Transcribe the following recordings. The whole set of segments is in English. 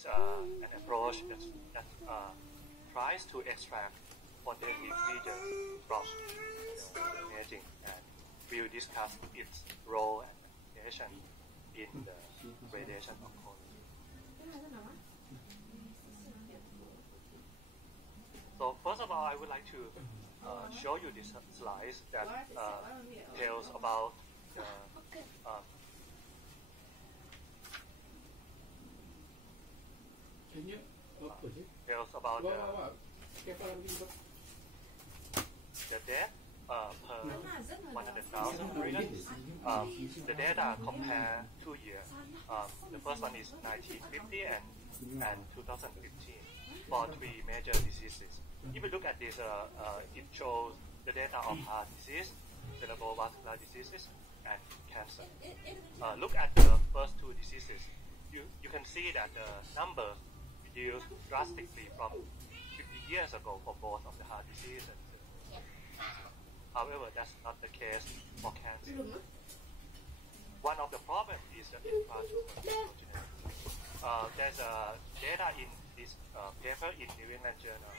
is an approach that tries to extract quantitative features from the imaging, and we will discuss its role and application in the radiation oncology. So first of all, I would like to show you this slides that tells about the tells about the death per 100,000 Americans. The data compare 2 years. The first one is 1950 and 2015 for 3 major diseases. If you look at this, it shows the data of heart disease, cerebrovascular diseases, and cancer. Look at the first 2 diseases. You can see that the numbers reduced drastically from 50 years ago for both of the heart disease and however, that's not the case for cancer. One of the problems is the intratumoral heterogeneity. There's data in this paper in New England Journal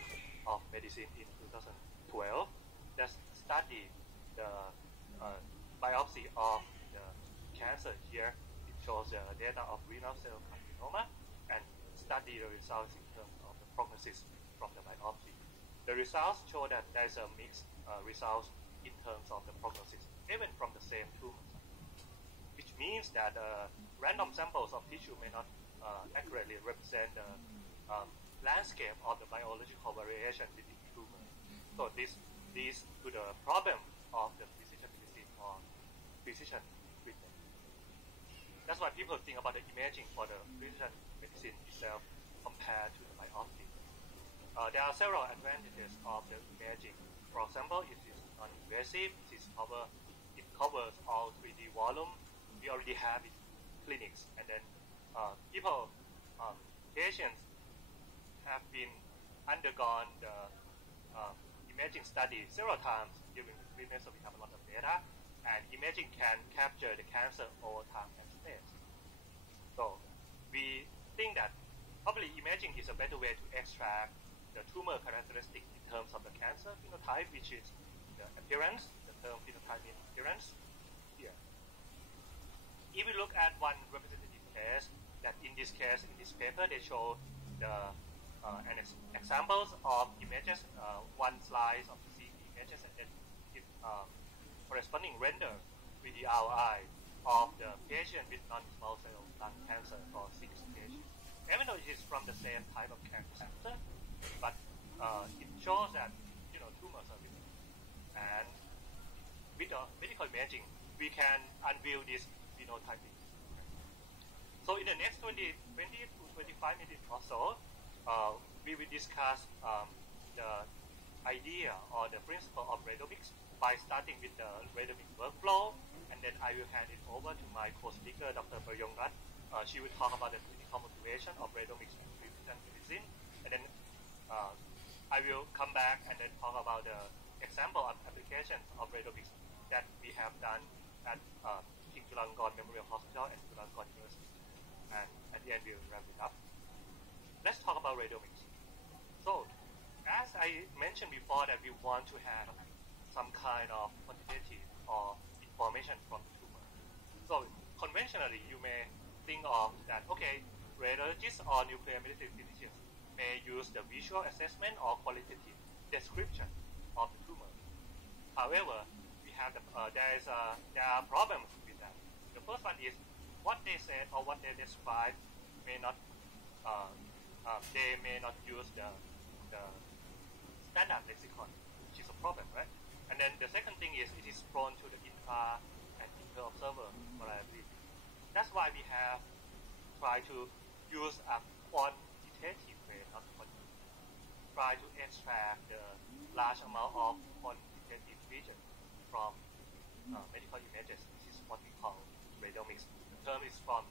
of Medicine in 2012 that studied the biopsy of the cancer. Here it shows the data of renal cell carcinoma and study the results in terms of the prognosis from the biopsy. The results show that there's a mixed results in terms of the prognosis, even from the same tumor, which means that random samples of tissue may not accurately represent the landscape of the biological variation within the tumor. So this leads to the problem of the precision medicine or precision treatment. That's why people think about the imaging for the precision medicine itself compared to the biopsy. There are several advantages of the imaging. For example, it is non-invasive. It covers all 3D volume. We already have it in clinics, and then patients have been undergone the imaging study several times during the treatment, so we have a lot of data, and imaging can capture the cancer over time and space. So we think that probably imaging is a better way to extract the tumor characteristic in terms of the cancer phenotype, which is the appearance. The term phenotype means appearance here. If we look at one representative case, that in this case, in this paper, they show the examples of images, one slice of the CT images, and then it corresponding render with the ROI of the patient with non-small cell lung cancer for 6 patients. Even though it is from the same type of cancer, but it shows that tumors are different, and with medical imaging we can unveil this phenotyping. So in the next 20 to 25 minutes or so, we will discuss the idea or the principle of Radiomics by starting with the Radiomics workflow, and then I will hand it over to my co-speaker, Dr. Berlangsung. She will talk about the clinical motivation of Radiomics in precision medicine, and then I will come back and then talk about the example of applications of Radiomics that we have done at King Chulalongkorn Memorial Hospital and Chulalongkorn University. And at the end, we'll wrap it up. Let's talk about Radiomics. So, as I mentioned before, that we want to have some kind of quantitative or information from the tumor. So, conventionally, you may think of that, okay, radiologists or nuclear medicine physicians may use the visual assessment or qualitative description of the tumor. However, we have there are problems with that. The first one is what they said or what they describe may not they may not use the standard lexicon, which is a problem, right? And then the second thing is it is prone to the intra and inter-observer variability. That's why we have tried to use a quantitative way, not quantitative. Try to extract the large amount of quantitative features from medical images. This is what we call radiomics. The term is from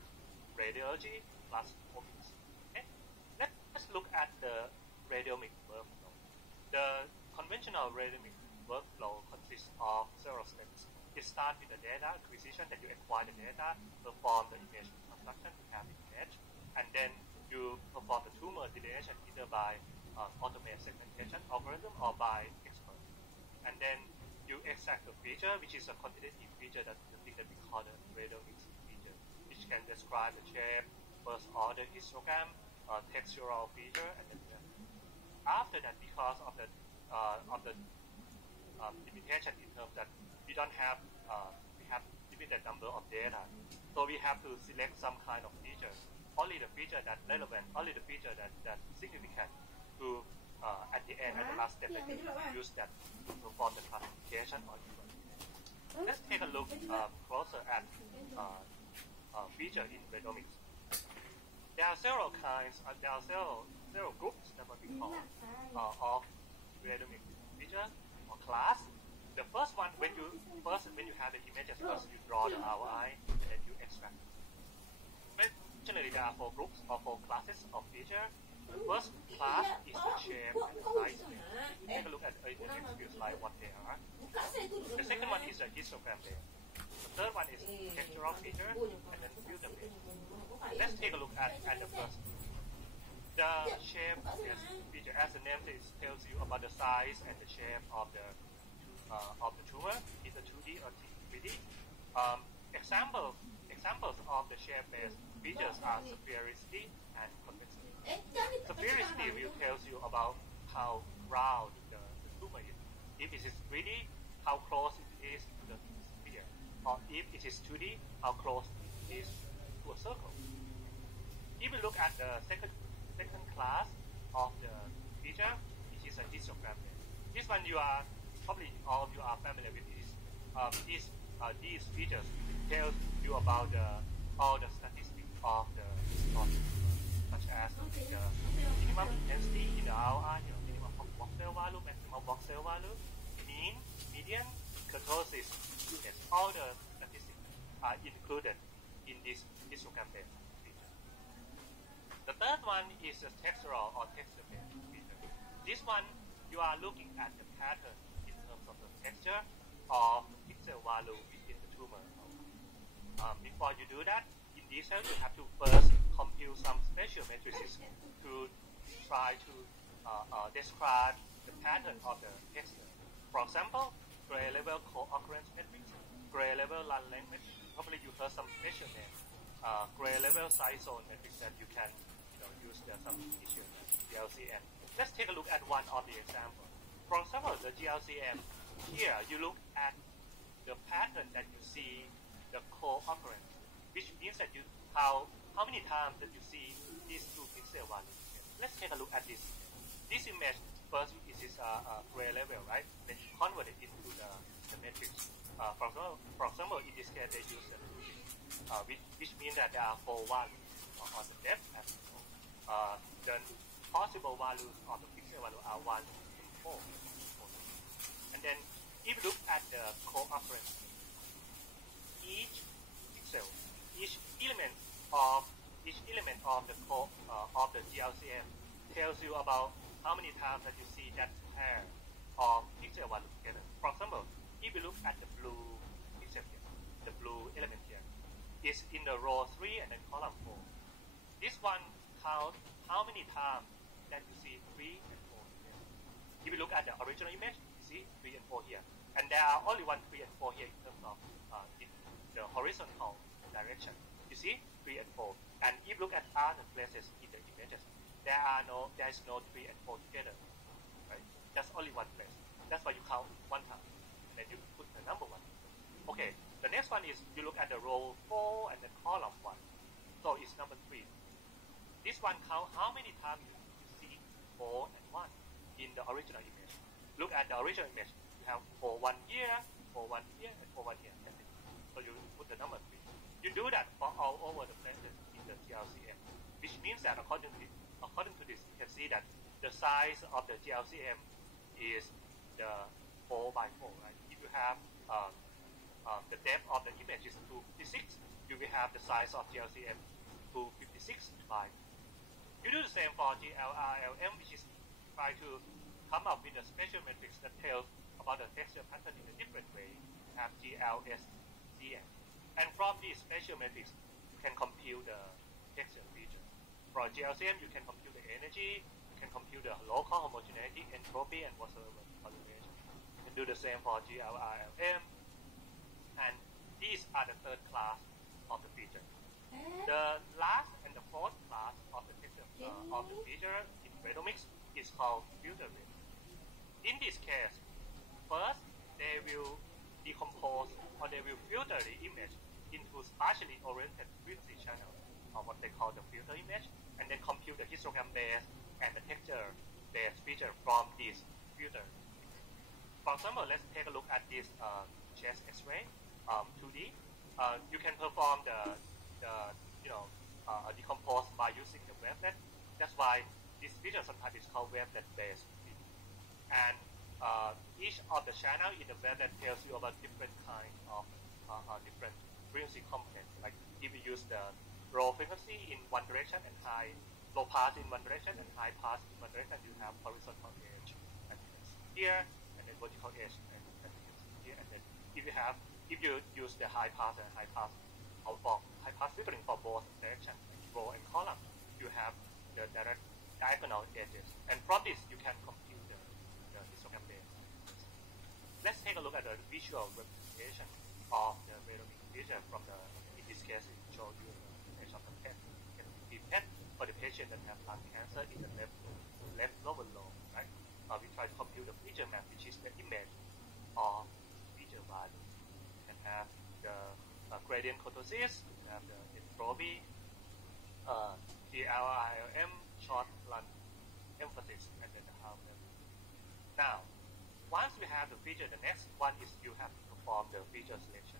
radiology plus omics. Okay? Let's look at the radiomic workflow. The conventional radiomic workflow consists of several steps. It starts with the data acquisition, that you acquire the data, perform the image reconstruction to have the image, and then you perform the tumor delineation either by automated segmentation algorithm or by expert. And then you extract the feature, which is a quantitative feature, that the thing that we call the Radiomics feature, which can describe the shape, first order histogram, textural feature, and then after that, because of the limitation in terms that we don't have we have limited number of data, so we have to select some kind of feature, only the feature that relevant, only the feature that significant to at the end, at the last step, that you use that to perform the classification or evaluation. Let's take a look closer at feature in Radiomics. There are several kinds, there are several groups that we call of Radiomics feature or class. The first one, when you have the images, first you draw the ROI and you extract. Generally, there are 4 groups or 4 classes of feature. The first class is the shape and the size. Take a look at the next few slides what they are. The second one is the histogram layer. The third one is textural feature, and then filter layer. Let's take a look at the first. The shape feature, as the name tells you about the size and the shape of the tumor, is a 2D or 3D. Examples of the shape-based features are sphericity and convexity. Sphericity will tell you about how round the tumor is. If it is 3D, how close it is to the sphere. Or if it is 2D, how close it is to a circle. If you look at the second class of the feature, which is a histogram. This one you are probably all of you are familiar with this. These features tell you about all the statistics of the such as the minimum intensity in the ROI, minimum box cell value, maximum box cell value, mean, median, kurtosis, units. All the statistics are included in this histogram-based feature. The third one is the textural or texture-based feature. This one, you are looking at the pattern in terms of the texture of the pixel value within the tumor. Before you do that, in detail, you have to first compute some spatial matrices to try to describe the pattern of the texture. For example, gray level co-occurrence matrix, gray level line length matrix. Probably you heard some spatial name. Gray level size zone matrix that you can use some initial GLCM. Let's take a look at one of the examples. For example, the GLCM. Here you look at the pattern that you see the co-occurrence, which means that how many times that you see these 2 pixel values. Let's take a look at this. This image first is a gray level, right? Then you convert it into the matrix. For example, in this case they use which means that there are 4 values on the depth as well. The possible values of the pixel value are 1 to 4. And then if you look at the co-occurrence, each pixel, each element of the GLCM tells you about how many times that you see that pair of pixel value together. For example, if you look at the blue pixel here, the blue element here, is in the row 3 and then column 4. This one counts how many times that you see 3 and 4 together. If you look at the original image, you see 3 and 4 here. And there are only 1, 3, and 4 here in terms of in the horizontal direction. You see 3 and 4. And if you look at other places in the images, there is no 3 and 4 together. Right? That's only one place. That's why you count 1 time. And then you put the number 1. Okay, the next one is you look at the row 4 and then column 1. So it's number 3. This one counts how many times you see 4 and 1 in the original image. Look at the original image. You have 4, 1 here, 4, 1 here, and 4, 1 here. So you put the number 3. You do that for all over the places in the GLCM, which means that according to this, you can see that the size of the GLCM is the 4 by 4. Right? If you have the depth of the image is 256, you will have the size of GLCM 256 by. You do the same for GLRLM, which is try to come up with a spatial matrix that tells about the texture pattern in a different way. You have GLSCM. And from this spatial matrix, you can compute the texture feature. For GLCM, you can compute the energy, you can compute the local homogeneity, entropy, and whatsoever conservation. You can do the same for GLRLM, and these are the third class of the feature. The last and the fourth class of the feature in Radiomics is called filter rate. In this case, first they will decompose or they will filter the image into spatially oriented frequency channels, or what they call the filter image, and then compute the histogram base and the texture based feature from this filter. For example, let's take a look at this chest X-ray 2D. You can perform the decompose by using the wavelet. That's why this feature sometimes is called wavelet based. And each of the channel in the wavelet tells you about different kinds of different frequency components. Like if you use the low frequency in one direction and low pass in one direction and high pass in one direction, you have horizontal edge and here, and then vertical edge and here. And then if you use the high pass and high pass filtering for both directions, row and column, you have the direct diagonal edges. And from this, you can compute the histogram base. Let's take a look at the visual representation of the Radiomics feature from the, in this case, it shows you the image of the PET. PET for the patient that have lung cancer in the left lower lobe, right? We try to compute the feature map, which is the image of feature value. You can have the gradient kurtosis, you have the entropy, GLRLM, short run emphasis, and then the half level. Now, once we have the feature, the next one is you have to perform the feature selection.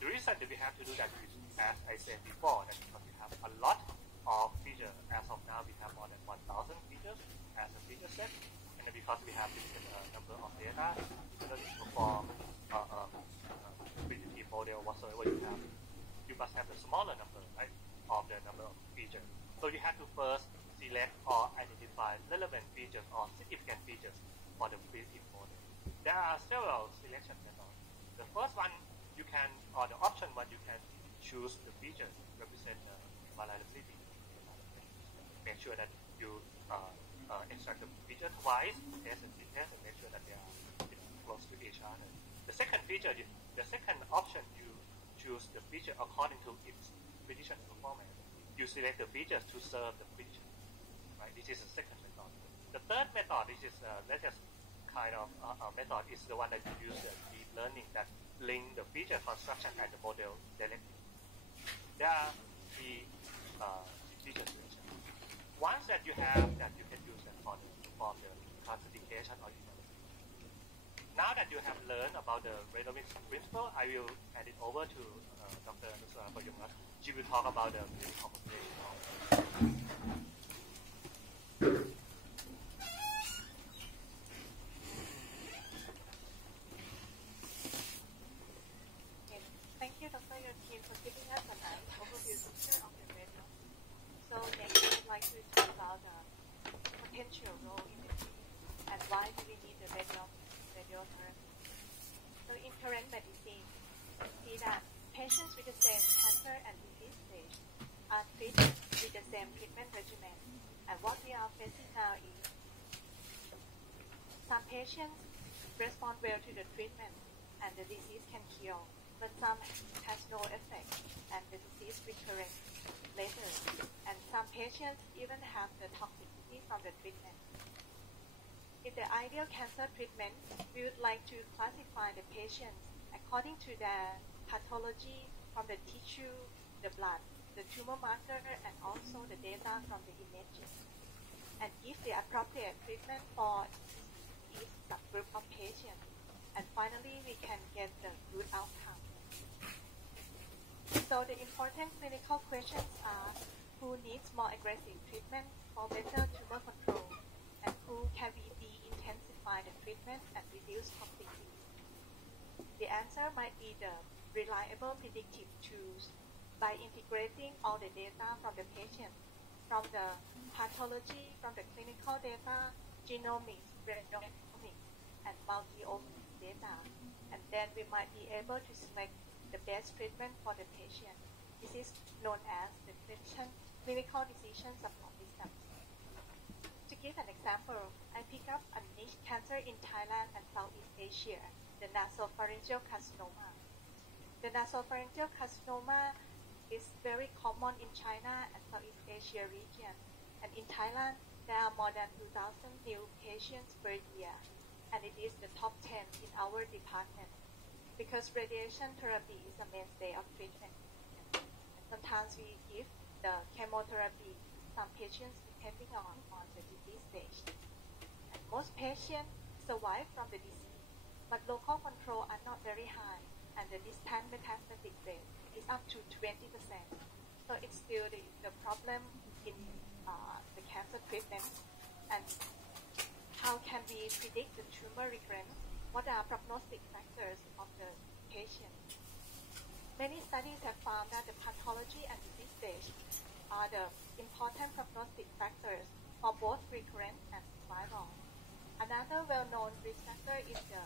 The reason that we have to do that is, as I said before, that because we have a lot of features. As of now, we have more than 1,000 features as a feature set, and because we have limited number of data, we cannot perform predictive model whatsoever you have. You must have the smaller number, right, of the number of features. So you have to first select or identify relevant features or significant features for the predictive model. There are several selection methods. The first one, you can, or the option one, you can choose the features represent the variability. Make sure that you extract the feature twice, test and retest, and make sure that they are close to each other. The second feature, the second option, you choose the feature according to its prediction performance. You select the features to serve the prediction. Right? This is the second method. The third method, this is the latest kind of method, is the one that you use the deep learning that link the feature construction and the model directly. There are the feature selection. Once that you have that, you can use that for perform the classification or evaluation. Now that you have learned about the Radiomics principle, I will hand it over to Dr. Nusra Bayungat. She will talk about the clinical population. Thank you, Dr. Yothin, for giving us an overview picture of the radio. So next, I'd like to talk about the potential role in the treatment and why do we need the radiotherapy. So in current medicine, we see that patients with the same cancer and disease stage are treated with the same treatment regimen. And what we are facing now is some patients respond well to the treatment and the disease can cure, but some has no effect and the disease recurrent later. And some patients even have the toxicity from the treatment. In the ideal cancer treatment, we would like to classify the patients according to their pathology from the tissue, the blood, the tumor marker, and also the data from the imaging, and give the appropriate treatment for each subgroup of patients. And finally, we can get the good outcome. So the important clinical questions are: who needs more aggressive treatment for better tumor control, and who can we de-intensify the treatment and reduce toxicity? The answer might be the reliable predictive tools by integrating all the data from the patient, from the pathology, from the clinical data, genomics, radiomics, and multi-omics data. And then we might be able to select the best treatment for the patient. This is known as the clinician clinical decision support systems. To give an example, I pick up a niche cancer in Thailand and Southeast Asia, the nasopharyngeal carcinoma. The nasopharyngeal carcinoma is very common in China and Southeast Asia region, and in Thailand there are more than 2,000 new patients per year, and it is the top 10 in our department because radiation therapy is a mainstay of treatment. And sometimes we give the chemotherapy to some patients depending on the disease stage. And most patients survive from the disease, but local control are not very high, and the distant metastatic rate is up to 20%. So it's still the problem in the cancer treatment. And how can we predict the tumor recurrence? What are prognostic factors of the patient? Many studies have found that the pathology and disease stage are the important prognostic factors for both recurrence and survival. Another well-known risk factor is the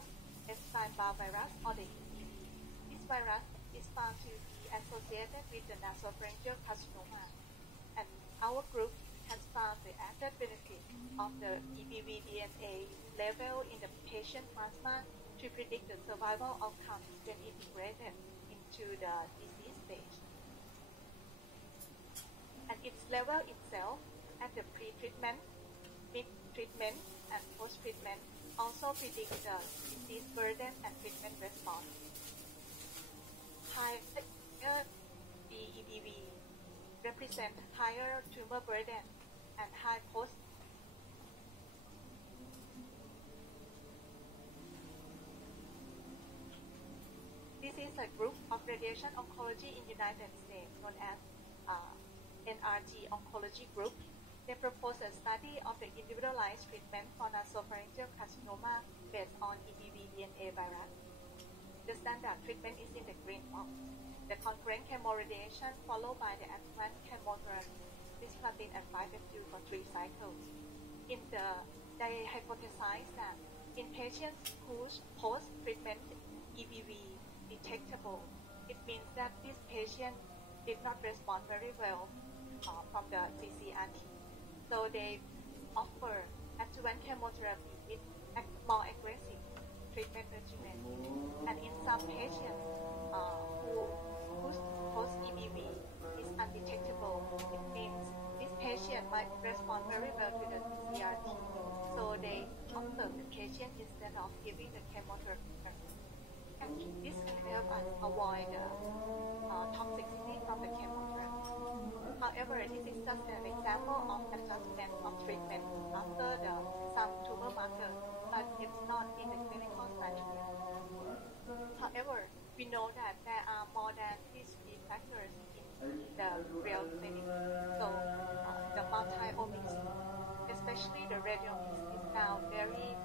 Epstein-Barr virus or the EBV. This virus is found to be associated with the nasopharyngeal carcinoma, and our group has found the added benefit of the EBV DNA level in the patient plasma to predict the survival outcome when integrated into the disease stage. And its level itself at the pre-treatment, mid-treatment, and post-treatment also predict the disease burden and treatment response. Higher EBV represent higher tumor burden and high post. This is a group of radiation oncology in United States known as NRG Oncology Group. They propose a study of the individualized treatment for nasopharyngeal carcinoma based on EBV DNA virus. The standard treatment is in the green box. The concurrent chemoradiation followed by the adjuvant chemotherapy, cisplatin and 5-FU for 3 cycles. They hypothesize that in patients whose post-treatment EBV detectable, it means that this patient did not respond very well from the CCRT. So they offer adjuvant chemotherapy with more aggressive treatment regimen. And in some patients whose post-EBV is undetectable, it means this patient might respond very well to the CCRT. So they observe the patient instead of giving the chemotherapy. And this can help us avoid toxicity from the chemotherapy. However, this is just an example of adjustment of treatment after some tumor marker, but it's not in the clinical study. However, we know that there are more than these three factors in the real clinic. So the multi-omics, especially the radiomics, is now very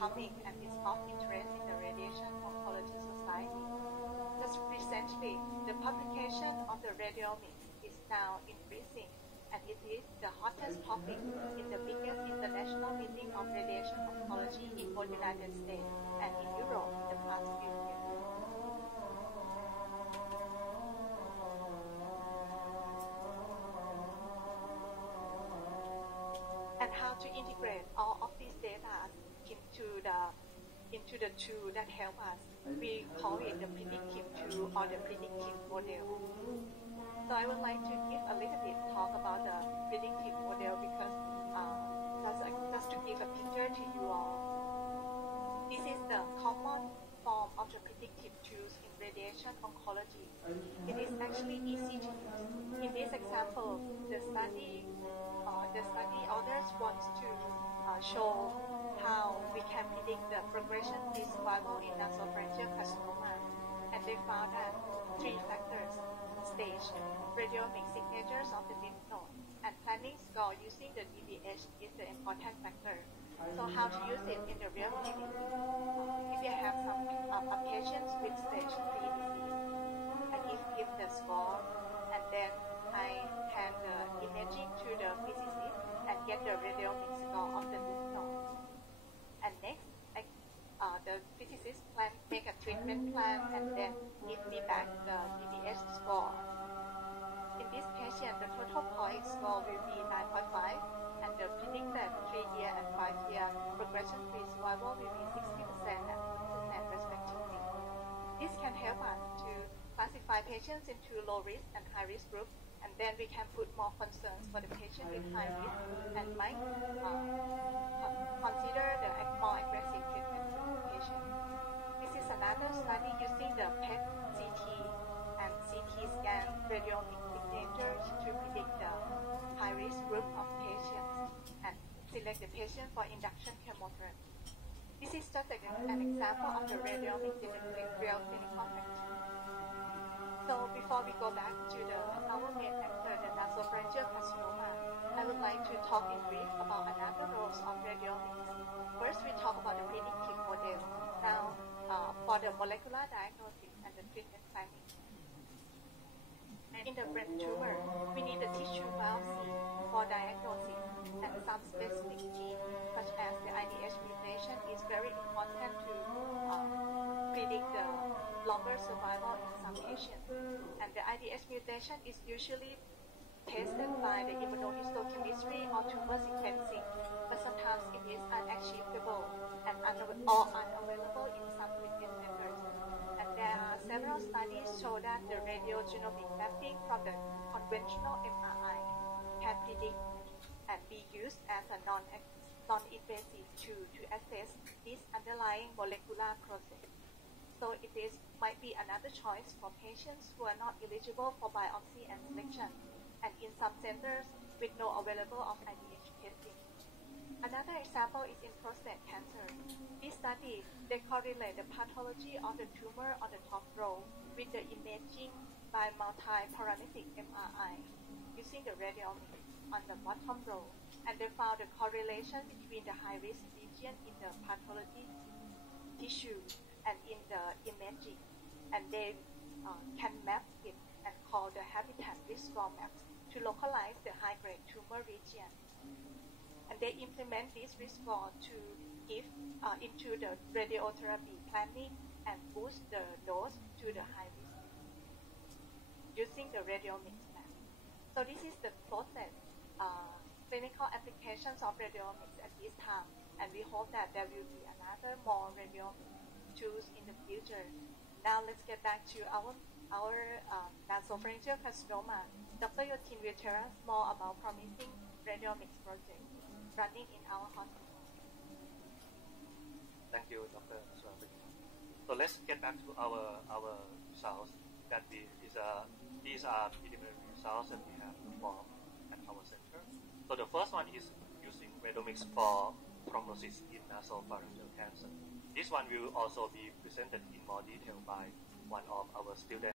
coming and is of interest in the Radiation Oncology Society. Just recently, the publication of the radiomics is now increasing, and it is the hottest topic in the biggest international meeting of radiation oncology in both the United States and in Europe in the past few years. And how to integrate all of these data into the tool that help us. We call it the predictive tool or the predictive model. So I would like to give a little bit talk about the predictive model because just to give a picture to you all. This is the common form of the predictive tools in radiation oncology. It is actually easy to use. In this example, the study authors wants to show how we can predict the progression-free survival in nasopharyngeal carcinoma, and they found that 3 factors: stage, radiomic signatures of the lymph node, and planning score using the DBH is the important factor. So how to use it in the real clinic? If you have some patients with stage 3 disease, I give the score, and then I hand the imaging to the physicist and get the radiomic score of the lymph node. And next, the physicist make a treatment plan and then give me back the DBS score. In this patient, the total point score will be 9.5, and the predicted 3-year and 5-year progression-free survival will be 60% and 40% respectively. This can help us to classify patients into low-risk and high-risk groups, and then we can put more concerns for the patient with high risk and might consider the more aggressive treatment for the patient. This is another study using the PET CT and CT scan radiomic signatures to predict the high-risk group of patients and select the patient for induction chemotherapy. This is just an example of the radiomics in the real clinical practice. So before we go back to our main actor, the nasopharyngeal carcinoma, I would like to talk in brief about another roles of radiomics. First, we talk about the predictive model. Now, for the molecular diagnosis and the treatment planning. In the brain tumor, we need a tissue biopsy for diagnosis, and some specific genes, such as the IDH mutation, is very important to predict the longer survival in some patients. And the IDH mutation is usually tested by the immunohistochemistry or tumor sequencing, but sometimes it is unachievable and unavailable in some treatment centers. And there are several studies show that the radiogenomic mapping from the conventional MRI can predict and be used as a non-invasive tool to assess this underlying molecular process. So it might be another choice for patients who are not eligible for biopsy and selection, and in some centers with no available of IDH testing. Another example is in prostate cancer. This study, they correlate the pathology of the tumor on the top row with the imaging by multi-parametric MRI using the radiomics on the bottom row, and they found a correlation between the high-risk region in the pathology tissue and in the imaging, and they can map it and call the habitat risk score maps to localize the high-grade tumor region. And they implement this risk score to give into the radiotherapy planning and boost the dose to the high risk using the radiomics map. So this is the closest clinical applications of radiomics at this time, and we hope that there will be another more radiomics tools in the future. Now let's get back to our nasopharyngeal carcinoma. Dr. Yothin will tell us more about promising radiomics project running in our hospital. Thank you, Dr. Swami. So let's get back to our results. These are preliminary results that we have performed at our center. So the first one is using radiomics for prognosis in nasopharyngeal cancer. This one will also be presented in more detail by one of our students.